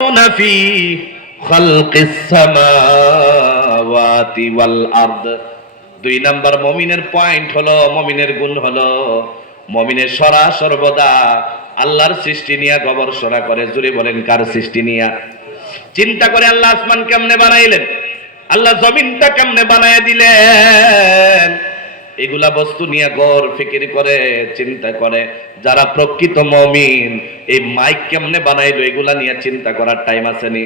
ফি খালকিস সামাওয়াতি ওয়াল আরদ। 2 নাম্বার মুমিনের পয়েন্ট হলো, মুমিনের গুণ হলো, মুমিনের সর্বদা আল্লাহর সৃষ্টি নিয়ে গবেষণা করে। জুড়ে বলেন, কার সৃষ্টি নিয়ে? চিন্তা করে আল্লাহ আসমান কেমনে বানাইলেন, আল্লাহ জমিনটা কেমনে বানায় দিলেন, এগুলা বস্তু নিয়ে গড় ফিকির করে, চিন্তা করে। যারা প্রকৃত মুমিন, এই মাইক কেমনে বানাইলো এগুলা নিয়ে চিন্তা করার টাইম আসেনি।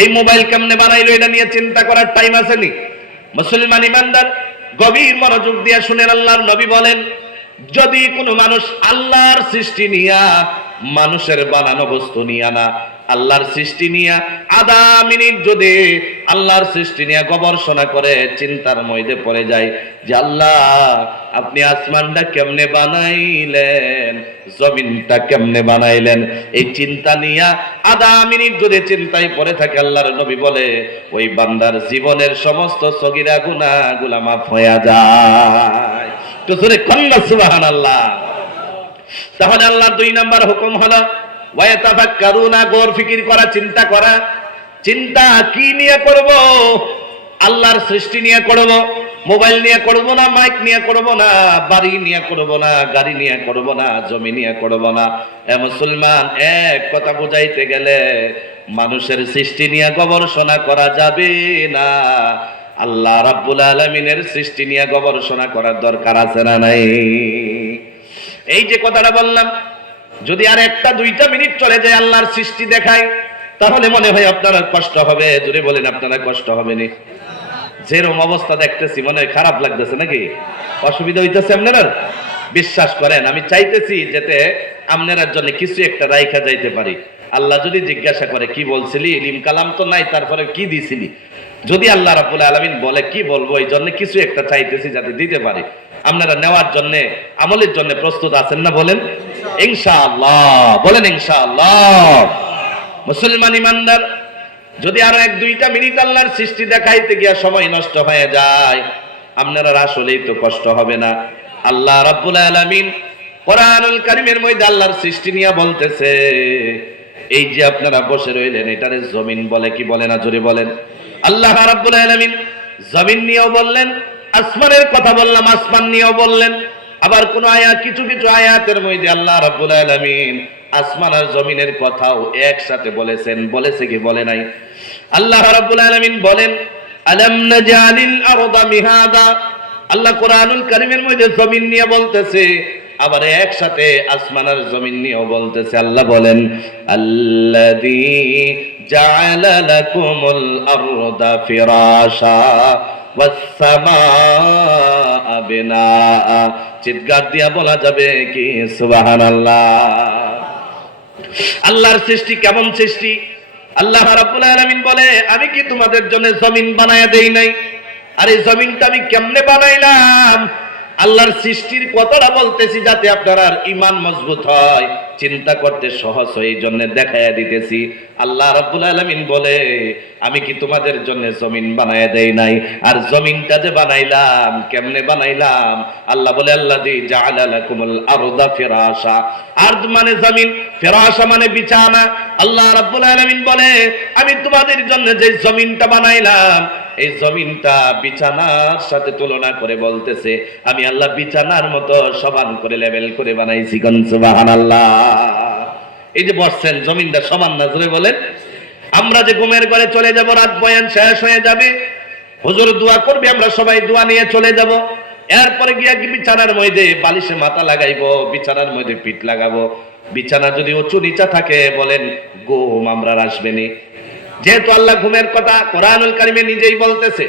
এই মোবাইল কেমনে বানাইলো এটা নিয়ে চিন্তা করার টাইম আসেনি। মুসলমান ইমানদার গভীর মনোযোগ দিয়ে শুনেন, আল্লাহর নবী বলেন, যদি কোনো মানুষ আল্লাহর সৃষ্টি নিয়া, মানুষের বানানো বস্তু নিয়া না, আল্লাহর সৃষ্টি নিয়া আধা মিনিট যদি আল্লাহর সৃষ্টি নিয়ে গবেষণা করে, চিন্তার মধ্যে পড়ে যায় যে আল্লাহ আপনি আসমানটা কেমনে বানাইলেন, জমিনটা কেমনে বানাইলেন, এই চিন্তা নিয়া আধা মিনিট যদি চিন্তায় পড়ে থাকে, আল্লাহর নবী বলে ওই বান্দার জীবনের সমস্ত সগীরা গুনাহগুলো মাফ হয়ে যায়। তো জোরে কন্না সুবহানাল্লাহ। তাহলে আল্লাহর 2 নাম্বার হুকুম হলো ওয়ায়াতাফাক্কারুনা, গৌর ফিকির করা, চিন্তা করা। চিন্তা কি নিয়ে করব? আল্লাহর সৃষ্টি নিয়ে করব। মোবাইল নিয়ে করব না, মাইক নিয়ে করব না, বাড়ি নিয়ে করব না, গাড়ি নিয়ে করব না, জমি নিয়ে করব না। এ মুসলমান, এক কথা বুঝাইতে গেলে মানুষের সৃষ্টি নিয়ে গবেষণা করা যাবে না, আল্লাহ রাব্বুল আলামিনের সৃষ্টি নিয়ে গবেষণা করার দরকার আছে না নাই? এই যে কথাটা বললাম, যদি আর 1-2 মিনিট চলে যায় আল্লাহর সৃষ্টি দেখায়, তাহলে মনে হয় আপনারা কষ্ট হবে। জোরে বলেন, আপনারা কষ্ট হবে না? যেরকম অবস্থা দেখতেছি মনে হয় খারাপ লাগতেছে নাকি? অসুবিধা হইতেছে আপনারা? বিশ্বাস করেন, আমি চাইতেছি যাতে আপনার জন্য কিছু একটা রাইখা যাইতে পারি। আল্লাহ যদি জিজ্ঞাসা করে কি বলছিলি, ইলম কালাম তো নাই, তারপরে কি দিছিলি, যদি আল্লাহ রাব্বুল আলামিন বলে কি বলবো, এই জন্য কিছু একটা চাইতেছি যাতে দিতে পারি। আপনারা নেওয়ার জন্য, আমলের জন্য প্রস্তুত আছেন না? বলেন ইনশাআল্লাহ, বলেন ইনশাআল্লাহ। মুসলমান ইমানদার, যদি আরো 1-2 মিনিট আল্লাহর সৃষ্টি দেখাইতে গিয়া সময় নষ্ট হয়ে যায়, আপনারা আসলেই তো কষ্ট হবে না? আল্লাহ রাব্বুল আলামিন কোরআনুল কারীমের মধ্যে আল্লাহর সৃষ্টি নিয়ে বলতেছে, এই যে আপনারা বসে রইলেন, এটারে জমিন বলে কি বলে না? জোরে বলেন। আল্লাহ রাব্বুল আলামিন জমিন নিয়েও বললেন, আসমানের কথা বললাম, আসমান নিয়েও বললেন। আবার কোন আয়াত, কিছু কিছু আয়াতের মধ্যে আল্লাহ রাব্বুল আলামিন আসমান আর জমিনের কথাও একসাথে বলেছেন। বলেছে কি বলে নাই? আল্লাহ রাব্বুল আলামিন বলেন, আলাম নাজালিল আরদা মিহাদা। আল্লাহ কোরআনুল কারীমের মধ্যে জমিন নিয়ে বলতেছে, আবার একসাথে আসমান আর জমিন নিয়েও বলতেছে। আল্লাহ বলেন, আল্লাযী জাআলা লাকুমুল আরদা ফিরাশা ওয়াস সামাআ বিনাআ। চিৎকার দিয়া বলা যাবে কি সুবহানাল্লাহ? আল্লাহর সৃষ্টি কেমন সৃষ্টি? আল্লাহ রাব্বুল আলামিন বলে, আমি কি তোমাদের জন্য জমিন বানায়া দেই নাই? আর এই জমিনটা আমি কেমনে বানাইলাম? আল্লাহর সৃষ্টির কথাটা বলতেছি যাতে আপনার ঈমান মজবুত হয়, চিন্তা করতে সহজ হয়, এই জন্য দেখায়া দিতেছি। আল্লাহ রাব্বুল আলামিন বলে, আমি কি তোমাদের জন্য জমিন বানায়া দেই নাই? আর জমিনটা যে বানাইলাম, কেমনে বানাইলাম? আল্লাহ বলে, আল্লাযী জাআলা লাকুমুল আরদা ফিরাশা। আরদ মানে জমিন, ফিরাশা মানে বিছানা। আল্লাহ রাব্বুল আলামিন বলে, আমি তোমাদের জন্য যে জমিনটা বানাইলাম, এই জমিনটা বিছানার সাথে তুলনা করে বলতেছে, আমি আল্লাহ বিছানার মতো সমান করে লেভেল করে বানাইছি। কোন সুবহানাল্লাহ? এই যে বসছেন, জমিনটা সমান না? জোরে বলেন। আমরা যে ঘুমের ঘরে চলে যাব, রাত বয়ান শেষ হয়ে যাবে, হুজুর দোয়া করবে, আমরা সবাই দোয়া নিয়ে চলে যাব। এরপরে গিয়া কি বিছানার মধ্যে বালিশে মাথা লাগাইবো, বিছানার মধ্যে পিঠ লাগাবো। বিছানা যদি উঁচু নিচা থাকে, বলেন ঘুম আমরা আসবে নি? যেহেতু আল্লাহ ঘুমের কথা কোরআনুল কারীমে নিজেই বলতেছে,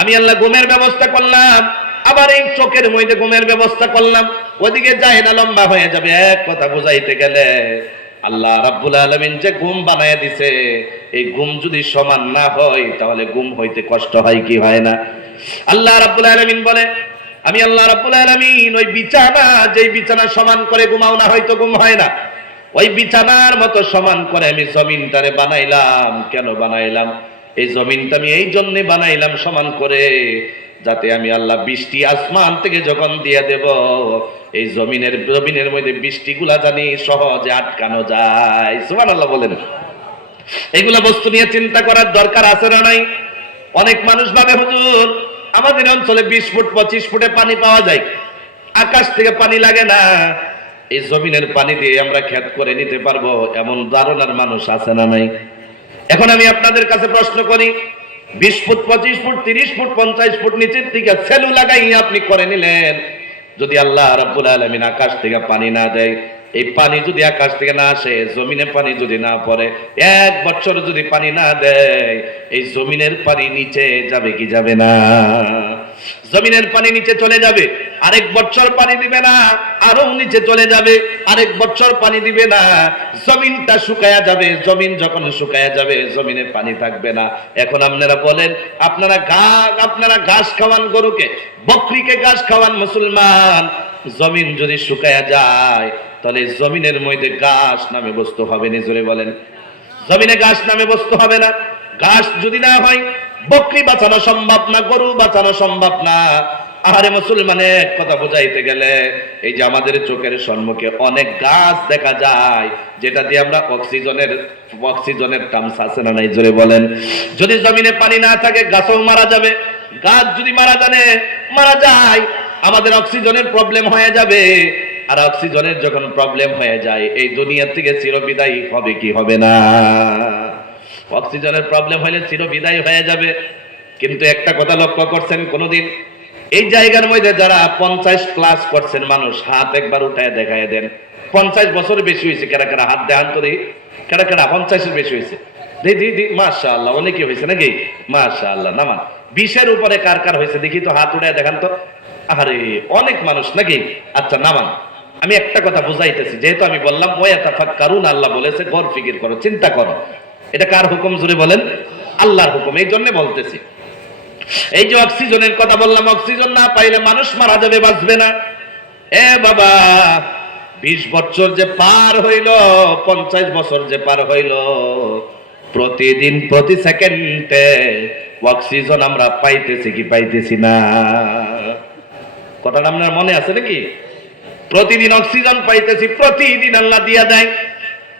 আমি আল্লাহ ঘুমের ব্যবস্থা করলাম, আবার এই চোখের মধ্যে ঘুমের ব্যবস্থা করলাম, ওদিকে যায় না, লম্বা হয়ে যাবে। এক কথা বুঝাইতে গেলে, আল্লাহ রাব্বুল আলামিন যে ঘুম বানায় দিছে, এই ঘুম যদি সমান না হয়, তাহলে ঘুম হইতে কষ্ট হয় কি হয় না? আল্লাহ রাব্বুল আলামিন বলে, আমি আল্লাহ রাব্বুল আলামিন ওই বিছানা, যেই বিছানা সমান করে ঘুমাও না, হয়তো ঘুম হয় না, ওই বিছানার মতো সমান করে আমি জমিনটারে বানাইলাম। কেন বানাইলাম? এই জমিনটা আমি এই জন্য বানাইলাম সমান করে, যাতে আমি আল্লাহ বৃষ্টি আসমান থেকে যখন দিয়ে দেব, এই জমিনের মধ্যে বৃষ্টিগুলা জানি সহজে আটকানো যায়। সুবহানাল্লাহ বলেন। এগুলা বস্তু নিয়ে চিন্তা করার দরকার আছে না নাই? অনেক মানুষ ভাবে হুজুর আমাদের অঞ্চলে 20 ফুট 25 ফুটে পানি পাওয়া যায়, আকাশ থেকে পানি লাগে না, এই জমিনের পানি দিয়ে আমরা ক্ষেত করে নিতে পারবো, এমন ধারণার মানুষ আছে না নাই? এখন আমি আপনাদের কাছে প্রশ্ন করি, 20 ফুট 25 ফুট 30 ফুট 50 ফুট নিচের দিকে সেলু লাগাই আপনি করে নিলেন, যদি আল্লাহ রাব্বুল আলামিন আকাশ থেকে পানি না দেয়, এই পানি যদি আকাশ থেকে না আসে, জমিনে পানি যদি না পড়ে, 1 বছর যদি পানি না দেয়, এই জমিনের পানি নিচে যাবে কি যাবে না? জমিনের পানি নিচে চলে যাবে, আরেক বছর পানি দিবে না, আরো নিচে চলে যাবে, আরেক বছর পানি দিবে না, জমিনটা শুকায়া যাবে। জমিন যখন শুকায়া যাবে, জমিনে পানি থাকবে না। এখন আপনারা বলেন, আপনারা ঘাস খাওয়ান গরুকে, বকরিকে ঘাস খাওয়ান মুসলমান, জমিন যদি শুকায়া যায়, তাহলে জমিনের মধ্যে ঘাস নামে বস্তু হবে না? জোরে বলেন, জমিনে ঘাস নামে বস্তু হবে না। ঘাস যদি না হয়, বকরি বাঁচানো সম্ভব না, গরু বাঁচানো সম্ভব না। আরে মুসলমানের এক কথা বোঝাইতে গেলে, এই যে আমাদের চোখের সম্মুখে অনেক গাছ দেখা যায়, যেটা দিয়ে আমরা অক্সিজেনের টার্মস আছে না নাই? জোরে বলেন, যদি জমিনে পানি না থাকে গাছও মারা যাবে। গাছ যদি মারা যায়, আমাদের অক্সিজেনের প্রবলেম হয়ে যাবে। আর অক্সিজেনের যখন প্রবলেম হয়ে যায়, এই দুনিয়া থেকে চিরবিদায় হবে কি হবে না? অক্সিজেনের প্রবলেম হলে চিরবিদায় হয়ে যাবে। কিন্তু একটা কথা লক্ষ্য করছেন কোনদিন? এই জায়গার মধ্যে যারা 50 প্লাস করছেন মানুষ, হাত একবার উঠায় দেখায় দেন। 50 বছর বেশি হয়েছে, কারা কারা হাত দেখান তো দেখি, কারা কারা 50 এর বেশি হয়েছে? দি মাশাআল্লাহ, অনেকে হয়েছে নাকি? মাশাআল্লাহ, নামান 20 এর উপরে কার কার হয়েছে দেখি তো, হাত উঠায় দেখান তো। আরে অনেক মানুষ নাকি? আচ্ছা নামান। আমি একটা কথা বুঝাইতেছি, যেহেতু আমি বললাম ওয়াতাফাক্কারুন, আল্লাহ বলেছে গর ফিকির করো, চিন্তা করো। এটা কার হুকুম জুড়ে বলেন? আল্লাহর হুকুম। এই জন্য বলতেছি, এই যে অক্সিজেনের কথা বললাম, অক্সিজেন না পাইলে মানুষ মারা যাবে, বাঁচবে না। এ বাবা, 20 বছর যে পার হইল, 50 বছর যে পার হইল, প্রতিদিন প্রতি সেকেন্ডে অক্সিজেন আমরা পাইতেছি কি পাইতেছি না? কথাটা আপনার মনে আছে নাকি? প্রতিদিন অক্সিজেন পাইতেছি, প্রতিদিন আল্লাহ দিয়া দেয়।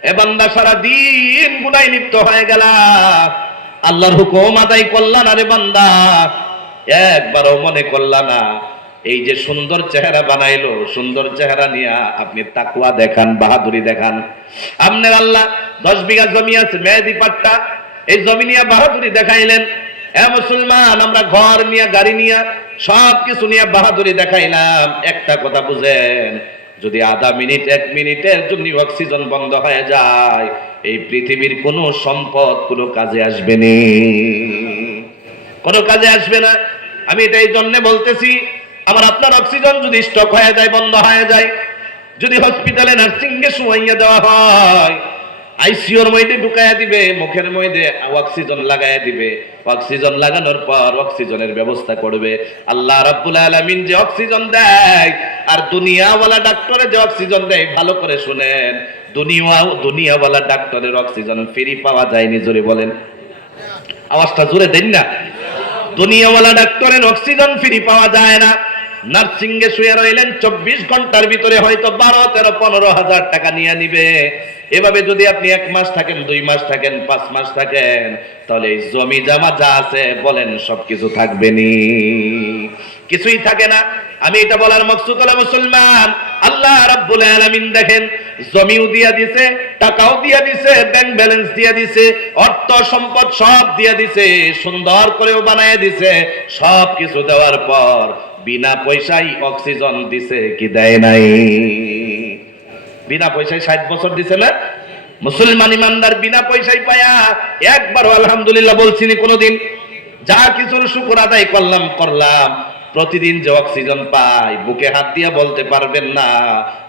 এ বান্দা সারা দিন গুনায় লিপ্ত হয়ে গেল, আল্লাহর হুকুম আদায় করলা না রে বান্দা, একবারও মনে করলা না। এই যে সুন্দর চেহারা বানাইলো, সুন্দর চেহারা নিয়ে আপনি তাকওয়া দেখান, বাহাদুরি দেখান। আপনার আল্লাহ 10 বিঘা জমি আছে, মেহেদি পাট্টা, এই জমি নিয়ে বাহাদুরি দেখাইলেন। এ মুসলমান, আমরা ঘর নিয়ে, গাড়ি নিয়ে, সব কিছু নিয়ে বাহাদুরি দেখাইলাম। একটা কথা বুঝেন, যদি আধা মিনিট 1 মিনিটের জন্য অক্সিজেন বন্ধ হয়ে যায়, এই পৃথিবীর কোন সম্পদ কোনো কাজে আসবে না, কোনো কাজে আসবে না। আমি এটা এই জন্য বলতেছি, আমার আপনার অক্সিজেন যদি স্টক হয়ে যায়, বন্ধ হয়ে যায়, যদি হসপিটালে নার্সিং এ শুয়াইয়া দেওয়া হয়, আইসিইউর মধ্যে ঢুকাইয়া দিবে, মুখের মধ্যে অক্সিজেন লাগাইয়া দিবে, অক্সিজেন লাগানোর পর অক্সিজেনের ব্যবস্থা করবে আল্লাহ রাব্বুল আলামিন। যে অক্সিজেন দেয় আর দুনিয়াওয়ালা ডাক্তারে যে অক্সিজেন দেয়, ভালো করে শুনেন, দুনিয়াওয়ালা ডাক্তারের অক্সিজেন ফ্রি পাওয়া যায়নি। জোরে বলেন, আওয়াজটা জোরে দেন না। দুনিয়াওয়ালা ডাক্তারের অক্সিজেন ফ্রি পাওয়া যায় না। নার্সিং এ শুয়ে রইলেন, 24 ঘন্টার ভিতরে হয়তো 12, 13, 15 হাজার টাকা নিয়ে নিবে। এভাবে যদি আপনি 1 মাস থাকেন, 2 মাস থাকেন, 5 মাস থাকেন, তাহলে এই জমি জামা যা আছে বলেন সবকিছু থাকবে নি? কিছুই থাকে না। আমি এটা বলার মকসুদ হলো, মুসলমান, আল্লাহ রাব্বুল আলামিন দেখেন, জমিও দিয়া দিছে, টাকাও দিয়া দিছে, ব্যাংক ব্যালেন্স দিয়া দিছে, অর্থ সম্পদ সব দিয়া দিছে, সুন্দর করেও বানায় দিছে। সব কিছু দেওয়ার পর বিনা পয়সায় অক্সিজেন দিছে কি দেয় নাই? বিনা পয়সায় 60 বছর দিছে না? মুসলমান ইমানদার বিনা পয়সায় পায়া একবারও আলহামদুলিল্লাহ বলছিনি কোনোদিন? যা কিছুর শুকর আদায় করলাম। প্রতিদিন যে অক্সিজেন পাই, বুকে হাত দিয়ে বলতে পারবেন না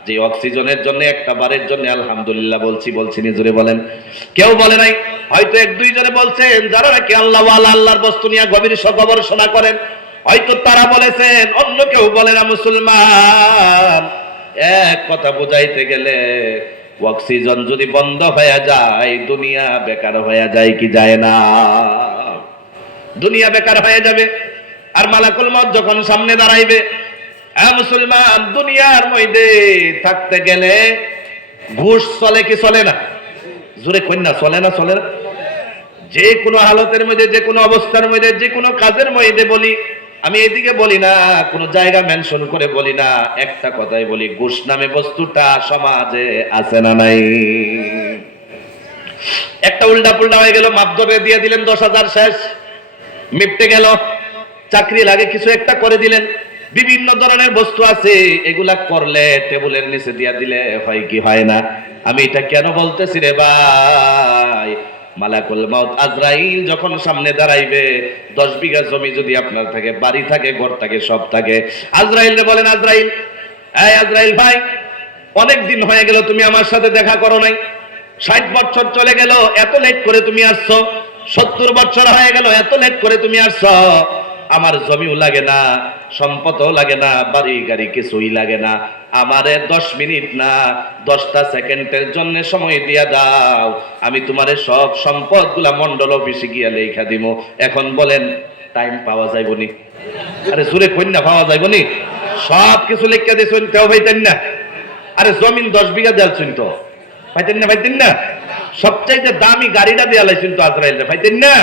যে অক্সিজেনের জন্য একটা বারের জন্য আলহামদুলিল্লাহ বলছিনি? জোরে বলেন। কেউ বলে নাই, হয়তো 1-2 জনে বলছেন, যারা নাকি আল্লাহর বস্তু নিয়ে গবেষণা করেন, হয়তো তারা বলেছেন, অন্য কেউ বলে না। মুসলমান, এক কথা বুঝাইতে গেলে, অক্সিজেন যদি বন্ধ হয়ে যায়, দুনিয়া বেকার হয়ে যায় কি যায় না? দুনিয়া বেকার হয়ে যাবে। আর মালাকুল মউত যখন সামনে দাঁড়াইবে, মুসলমান, দুনিয়ার মধ্যে থাকতে গেলে ঘুষ চলে কি চলে না? জোরে কই না, চলে না? চলে না? যে কোনো হালতের মধ্যে, যে কোনো অবস্থার মধ্যে, যে কোনো কাজের মধ্যে বলি, আমি এদিকে বলি না, কোনো জায়গা মেনশন করে বলি না, একটা কথাই বলি, ঘুষ নামে বস্তুটা সমাজে আছে না নাই? একটা উল্টা পুল্টা হয়ে গেল, মাপ ধরে দিয়ে দিলেন 10,000, শেষ, মিপটে গেল। চাকরি লাগে কিছু একটা করে দিলেন। বিভিন্ন ধরনের বস্তু আছে, এগুলা করলে টেবিলের নিচে দিয়া দিলে হয় কি হয় না? আমি এটা কেন বলতেছি রে ভাই, মালাকুল মাউত আজরাইল যখন সামনে দাঁড়াইবে, 10 বিঘা জমি যদি আপনার থাকে, বাড়ি থাকে, ঘর থাকে, সব থাকে, আজরাইল রে বলেন, আজরাইল, এই আজরাইল ভাই, অনেক দিন হয়ে গেল তুমি আমার সাথে দেখা করো নাই, 60 বছর চলে গেল, এত লেট করে তুমি আসছো, 70 বছর হয়ে গেল, এত লেট করে তুমি আসছো, আমার জমিও লাগে না, সম্পদও লাগে না, বাড়ি গাড়ি কিছুই লাগে না, আমারে 10 মিনিট না 10টা সেকেন্ডের জন্য সময় দিয়া দাও, আমি তোমারে সব সম্পদ গুলা মন্ডল অফিসে গিয়া লেখা দিব। এখন বলেন টাইম পাওয়া যাইবনি? আরে জোরে কন্যা পাওয়া যাইবনি? সব কিছু লেখা দিয়েছেন, তেও পাইতেন না? আরে জমিন 10 বিঘা দেয়ালছেন তো, পাইতেন না? পাইতেন না? সবচাইতে দামি গাড়িটা দেয়া লাইছেন তো আজরাইল, পাইতেন না?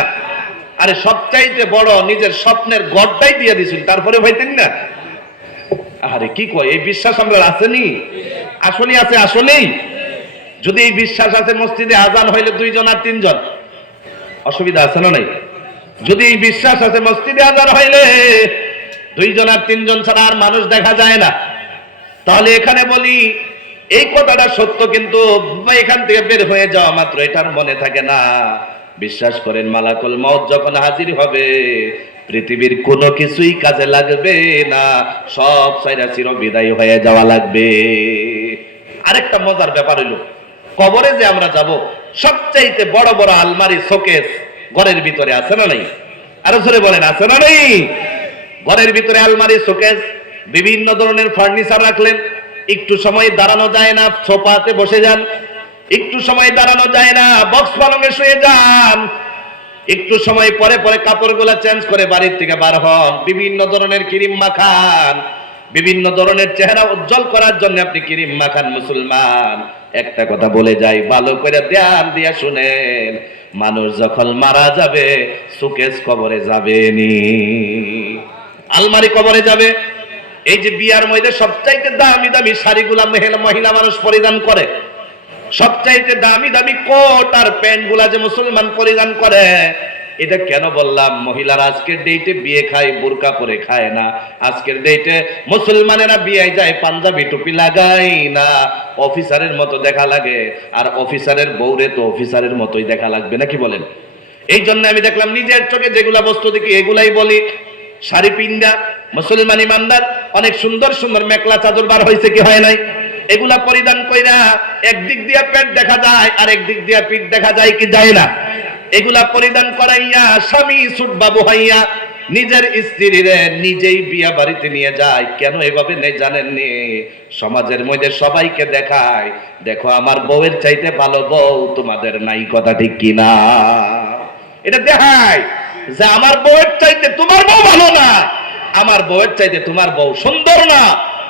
আরে সবচাইতে বড় নিজের স্বপ্নের গড়টাই দিয়ে দিয়েছেন, তারপরে পাইতেন না? আরে কি কয়, এই বিশ্বাস আমরা আসেনি? আসলেই আছে, আসলেই। যদি এই বিশ্বাস আছে, মসজিদে আজান হইলে 2 জন আর 3 জন, অসুবিধা আছে না নাই? যদি এই বিশ্বাস আছে, মসজিদে আজান হইলে 2 জন আর 3 জন ছাড়া আর মানুষ দেখা যায় না, তাহলে এখানে বলি এই কথাটা সত্য, কিন্তু এখান থেকে বের হয়ে যাওয়া মাত্র এটার মনে থাকে না। বিশ্বাস করেন, মালাকুল মউত যখন হাজির হবে, পৃথিবীর কোনো কিছুই কাজে লাগবে না, সব সাইরা চির বিদায় হয়ে যাওয়া লাগবে। আরেকটা মজার ব্যাপার হইল, কবরে যে আমরা যাব, সবচাইতে বড় বড় আলমারি, শোকেস ঘরের ভিতরে আছে না নাই? আরো জোরে বলেন, আছে না নাই? ঘরের ভিতরে আলমারি, শোকেস, বিভিন্ন ধরনের ফার্নিচার রাখলেন, একটু সময় দাঁড়ানো যায় না, সোফাতে বসে যান, একটু সময় দাঁড়ানো যায় না, বক্স পালঙে শুয়ে যান, একটু সময় পরে পরে কাপড়গুলা চেঞ্জ করে বাড়ির থেকে বার হন, বিভিন্ন ধরনের ক্রিম মাখান, বিভিন্ন ধরনের চেহারা উজ্জ্বল করার জন্য আপনি ক্রিম মাখান। মুসলমান, একটা কথা বলে যাই, ভালো করে ধ্যান দিয়া শুনেন, মানুষ যখন মারা যাবে, সুকেস কবরে যাবে নি, আলমারি কবরে যাবে। এই যে বিয়ার মধ্যে সবচাইতে দামি দামি শাড়িগুলা মহিলা মানুষ পরিধান করে, সবচাইতে দামি দামি কোট আর প্যান্ট গুলা যে মুসলমান পরিধান করে, এটা কেন বললাম? মহিলারা আজকের ডেটে বিয়ে খায়, বোরকা পরে খায় না। আজকের ডেটে মুসলমানেরা বিয়ে যায়, পাঞ্জাবি টুপি লাগাই না, অফিসারের মতো দেখা লাগে, আর অফিসারের বউরে তো অফিসারের মতোই দেখা লাগবে, নাকি বলেন? এই জন্য আমি দেখলাম নিজের চোখে যেগুলা বস্তু দেখি এগুলাই বলি। শাড়ি পিন্দা মুসলমান ইমানদার অনেক সুন্দর সুন্দর মেখলা চাদর বার হয়েছে, কি হয় নাই? এগুলা পরিধান কইরা একদিক দিয়া পেট দেখা যায়, আর একদিক দিয়া পিঠ দেখা যায়, কি যায় না? এগুলা পরিধান করাইয়া স্বামী সুট বাবু হইয়া নিজের স্ত্রীরে নিজেই বিয়া বাড়িতে নিয়ে যায়। কেন এভাবে নেই জানেননি? সমাজের মধ্যে সবাইকে দেখায়, দেখো আমার বউয়ের চাইতে ভালো বউ তোমাদের নাই, কথা ঠিক কিনা? এটা দেখায় যে আমার বউয়ের চাইতে তোমার বউ ভালো না, আমার বউয়ের চাইতে তোমার বউ সুন্দর না,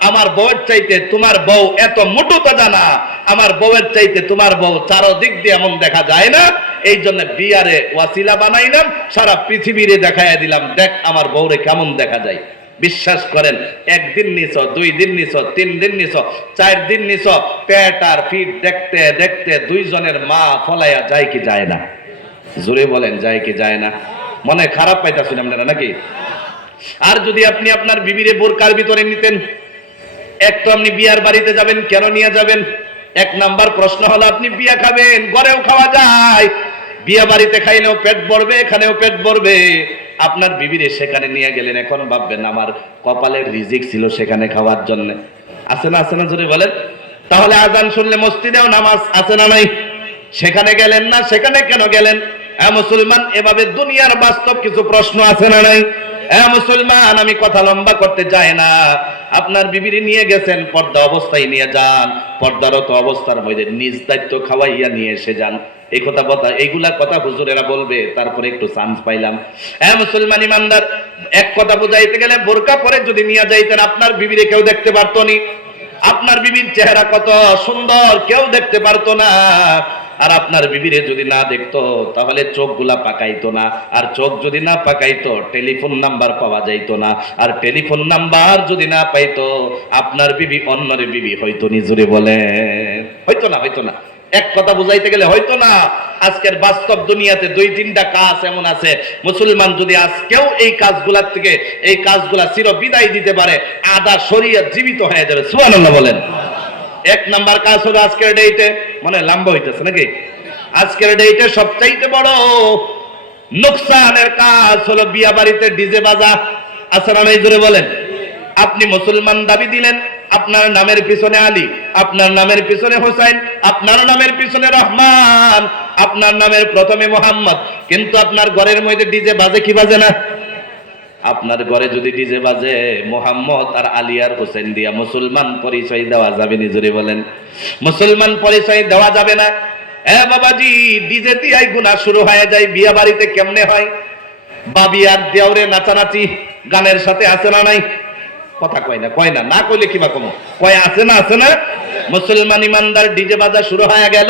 আমার বউয়ের চাইতে তোমার বউ এত মোটু তাজা না, আমার বউয়ের চাইতে তোমার বউ চারদিক দিয়ে এমন দেখা যায় না। এই জন্য বিয়ারে ওয়াসিলা বানাইলাম, সারা পৃথিবীরে দেখাইয়া দিলাম, দেখ আমার বউরে কেমন দেখা যায়। বিশ্বাস করেন, 1 দিন নিছ, 2 দিন নিছ, 3 দিন নিছ, 4 দিন নিছ, পেট আর ফিট দেখতে দেখতে 2 জনের মা ফলাইয়া যায় কি যায় না? জোরে বলেন, যায় কি যায় না? মনে খারাপ পাইতাছেন আপনারা নাকি? আর যদি আপনি আপনার বিবিরে বোরকার ভিতরে নিতেন, এক তো আপনি বিয়ার বাড়িতে যাবেন, কেন নিয়ে যাবেন? 1 নাম্বার প্রশ্ন হলো, আপনি বিয়া খাবেন, ঘরেও খাওয়া যায়, বিয়া বাড়িতে খাইলেও পেট ভরবে, এখানেও পেট ভরবে। আপনার বিবিরে সেখানে নিয়ে গেলেন, এখন ভাববেন আমার কপালের রিজিক ছিল সেখানে খাওয়ার জন্য। আছে না? আছে না? জোরে বলেন। তাহলে আজান শুনলে মসজিদেও নামাজ আছে না নাই? সেখানে গেলেন না, সেখানে কেন গেলেন? হ্যাঁ মুসলমান, এভাবে দুনিয়ার বাস্তব কিছু প্রশ্ন আছে না নাই? হ্যাঁ মুসলমান, আমি কথা লম্বা করতে চাই না। আপনার বিবিরে নিয়ে গেছেন, পর্দা অবস্থায় নিয়ে যান, পর্দারত অবস্থার মধ্যে নিজ দায়িত্ব খাওয়াইয়া নিয়ে এসে যান। এই কথা এইগুলা কথা হুজুরেরা বলবে, তারপরে একটু চান্স পাইলাম। হ্যাঁ মুসলমান ইমানদার, এক কথা বুঝাইতে গেলে, বোরকা পরে যদি নিয়ে যাইতেন, আপনার বিবিরে কেউ দেখতে পারতো নি, আপনার বিবির চেহারা কত সুন্দর কেউ দেখতে পারতো না। আর আপনার বিবিরে যদি না দেখতো তাহলে চোখগুলা পাকাইতো না, আর চোখ যদি না পাকাইতো টেলিফোন নাম্বার পাওয়া যাইতো না, আর টেলিফোন নাম্বার যদি না পাইতো আপনার বিবি অন্যরে বিবি হয়তো নিজরে বলেন, হয়তো না, হয়তো না। এক কথা বুঝাইতে গেলে হয়তো না। আজকের বাস্তব দুনিয়াতে দুই তিনটা কাজ এমন আছে, মুসলমান যদি আজকেও এই কাজগুলার থেকে এই কাজগুলা চির বিদায় দিতে পারে, আদা শরীয়ত জীবিত হয়ে যাবে। সুবহানাল্লাহ বলেন। এক নাম্বার কাজ হলো আজকের ডেটে, মানে লম্বা হইতেছে নাকি, আজকের ডেটে সবচাইতে বড় নোকসানের কাজ হলো বিয়া বাড়িতে ডিজে বাজা। আসলে নাই জোরে বলেন। আপনি মুসলমান দাবি দিলেন, আপনার নামের পিছনে আলী, আপনার নামের পিছনে হোসেন, আপনার নামের পিছনে রহমান, আপনার নামের প্রথমে মোহাম্মদ, কিন্তু আপনার ঘরের মধ্যে ডিজে বাজে কি বাজে না? আপনার ঘরে যদি ডিজে বাজে মোহাম্মদ আর আলী আর হোসেন দিয়া মুসলমান পরিচয় দেওয়া যাবে নি? জোরে বলেন। মুসলমান পরিচয় দেওয়া যাবে না। বাবাজি, ডিজে দিয়াই গুনাহ শুরু হয়ে যায়। বিয়া বাড়িতে কেমনে হয়? বাবি আর দেওরে নাচানাচি গানের সাথে আছে না নাই? কথা কয় না, কয় না, না কইলে কিবা কম কয়, আছে না, আছে না? মুসলমান ইমানদার ডিজে বাজা শুরু হয়ে গেল,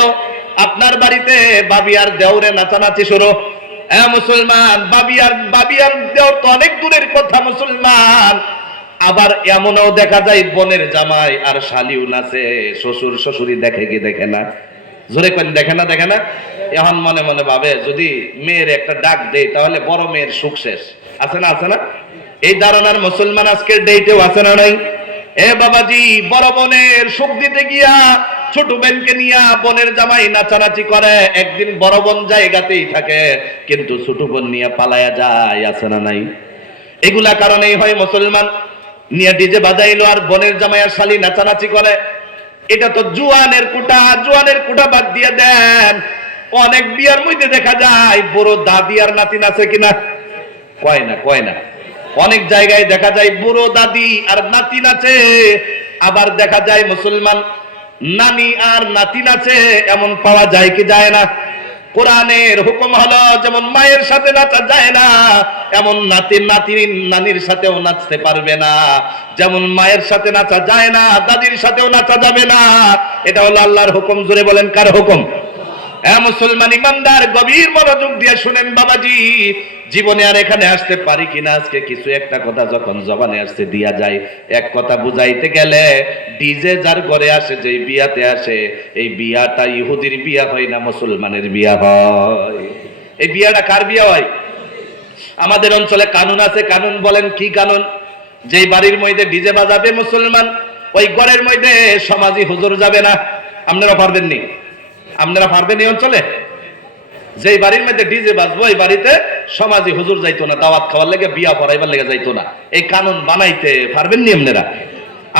আপনার বাড়িতে বাবি আর দেওরে নাচানাচি শুরু। মুসলমান বাবি আর দেওর তো অনেক দূরের কথা মুসলমান, আবার এমনও দেখা যায় বোনের জামাই আর শালিও নাচে, শ্বশুর শ্বশুরি দেখে কি দেখে না? জোরে কেন দেখে না? দেখে না? এখন মনে মনে ভাবে যদি মেয়ের একটা ডাক দেয় তাহলে বড় মেয়ের সুখ শেষ। আছে না, আছে না? এই ধারণার মুসলমান আজকের ডেটেও আছে না নাই? বাবাজি, বড় বোনের সুখ দিতে গিয়া ছোট বোনকে নিয়া বোনের জামাই নাচানাচি করে, একদিন বড় বোন জায়গাতেই থাকে কিন্তু ছোট বোন নিয়ে পালায়া যায়। আছে না নাই? এগুলা কারণেই হয় মুসলমান নিয়ে ডিজে বাজাইলো আর বোনের জামাই আর শালি নাচানাচি করে। এটা তো জুয়ানের কুটা, জুয়ানের কুটা বাদ দিয়ে দেন। অনেক বিয়ার মধ্যে দেখা যায় বড় দাদি আর নাতি নাচে কিনা? কয় না, কয় না। অনেক জায়গায় দেখা যায় বুড়ো দাদি আর নাতি নাচে, আবার দেখা যায় মুসলমান নানি আর নাতি নাচে। এমন পাওয়া যায় কি যায় না? কোরআনের হুকুম হলো যেমন মায়ের সাথে নাচা যায় না, এমন নানির সাথেও নাচতে পারবে না। যেমন মায়ের সাথে নাচা যায় না, দাদির সাথেও নাচা যাবে না। এটা হলো আল্লাহর হুকুম। জোরে বলেন, কার হুকুম? মুসলমান ইমানদার গভীর মনোযোগ দিয়ে শুনেন বাবাজি, জীবনে আর এখানে আসতে পারি কিনা আজকে কিছু একটা কথা যখন জবানে আসছে দিয়া যায়। এক কথা বুঝাইতে গেলে ডিজে যার ঘরে আসে, যে বিয়াতে আসে, এই বিয়াটা ইহুদির বিয়া হয় না, মুসলমানের বিয়া হয়। এই বিয়াটা কার বিয়া হয়? আমাদের অঞ্চলে কানুন আছে। কানুন বলেন কি কানুন? যেই বাড়ির মধ্যে ডিজে বাজাবে মুসলমান, ওই ঘরের মধ্যে সমাজী হুজুর যাবে না। আপনারা পারবেন নি? আপনারা পারবেন এই অঞ্চলে? যেই বাড়ির মধ্যে ডিজে বাজবো এই বাড়িতে সমাজী হুজুর যাইতো না, দাওয়াত খাওয়ার লেগে, বিয়া পড়াইবার লেগে যাইতো না। এই কানুন বানাইতে পারবেন নি আপনারা?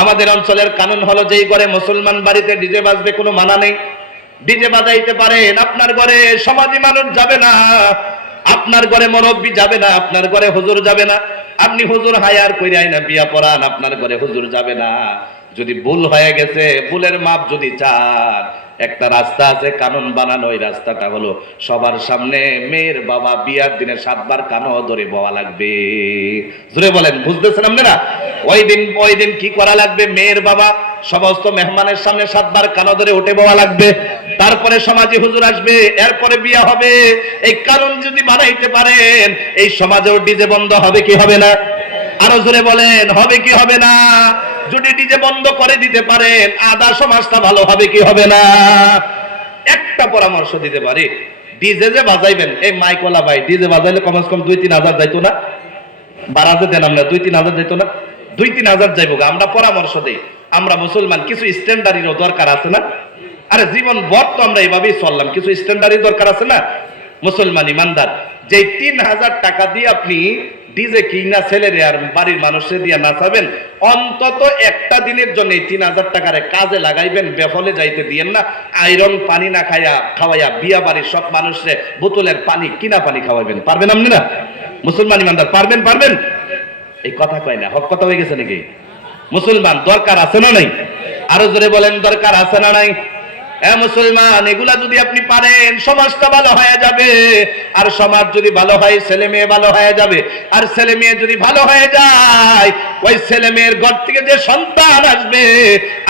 আমাদের অঞ্চলের কানুন হলো যেই ঘরে মুসলমান বাড়িতে ডিজে বাজবে কোনো মানা নেই, ডিজে বাজাইতে পারেন। আপনার ঘরে সমাজী মানুষ যাবে না, আপনার ঘরে মুরব্বি যাবে না, আপনার ঘরে হুজুর যাবে না। আপনি হুজুর হায়ার কইরা আইনা বিয়া পড়ান, আপনার ঘরে হুজুর যাবে না। যদি ভুল হয়ে গেছে, ভুলের মাপ যদি চান, একটা রাস্তা আছে কানুন বানানো। ওই রাস্তাটা হলো সবার সামনে মেয়ের বাবা বিয়ার দিনে 7 বার কানো ধরে বওয়া লাগবে। জোরে বলেন, বুঝতেছেন আপনারা? ওই দিন কি করা লাগবে? মেয়ের বাবা সমস্ত মেহমানের সামনে 7 বার কানো ধরে উঠে বওয়া লাগবে। তারপরে সমাজে হুজুর আসবে, এরপরে বিয়া হবে। এই কানুন যদি বানাইতে পারেন, এই সমাজেও ডিজে বন্ধ হবে কি হবে না? আরো জোরে বলেন, হবে কি হবে না? যদি ডিজে বন্ধ করে দিতে পারেন, আদা সমাজটা ভালো হবে কি হবে না? একটা পরামর্শ দিতে পারি, ডিজে যে বাজাইবেন, এই মাইকওয়ালা ভাই ডিজে বাজাইলে কমসে কম 2-3 হাজার যাইতো না? বাড়াতে দেন আমরা, 2-3 হাজার যাইতো না? 2-3 হাজার যাইব। আমরা পরামর্শ দেই, আমরা মুসলমান, কিছু স্ট্যান্ডার্ডেরও দরকার আছে না? আরে জীবন ভর তো আমরা এইভাবেই চললাম, কিছু স্ট্যান্ডার্ডের দরকার আছে না? মুসলমান ইমানদার, যে 3,000 টাকা দিয়ে আপনি ডিজে কিনা ছেলেরে আর বাড়ির মানুষে দিয়ে নাচাবেন, অন্তত একটা দিনের জন্য এই 3,000 টাকার কাজে লাগাইবেন, বেফলে যাইতে দিয়েন না। আয়রন পানি না খাওয়াইয়া বিয়া বাড়ির সব মানুষে বোতলের পানি, কিনা পানি খাওয়াইবেন। পারবেন আপনি না? মুসলমান ইমানদার পারবেন? পারবেন? এই কথা কয় না, হক কথা হয়ে গেছে নাকি? মুসলমান দরকার আছে না নাই? আরো জোরে বলেন, দরকার আছে না নাই? মুসলমান, এগুলা যদি আপনি পারেন, সমাজটা ভালো হয়ে যাবে। আর সমাজ যদি ভালো হয়, ছেলে মেয়ে ভালো হয়ে যাবে। আর ছেলে মেয়ে যদি ভালো হয়ে যায়, ওই ছেলে মেয়ের ঘর থেকে যে সন্তান আসবে,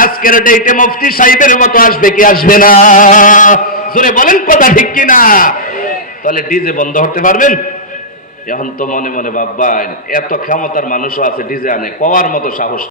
আজকের ডেটে মুফতি সাহেবের মতো আসবে কি আসবে না? জোরে বলেন কথা ঠিক কিনা? তাহলে ডিজে বন্ধ করতে পারবেন? এখন তো মনে মনে ভাববেন এত ক্ষমতার মানুষও আছে ডিজে আনে, কওয়ার মতো সাহস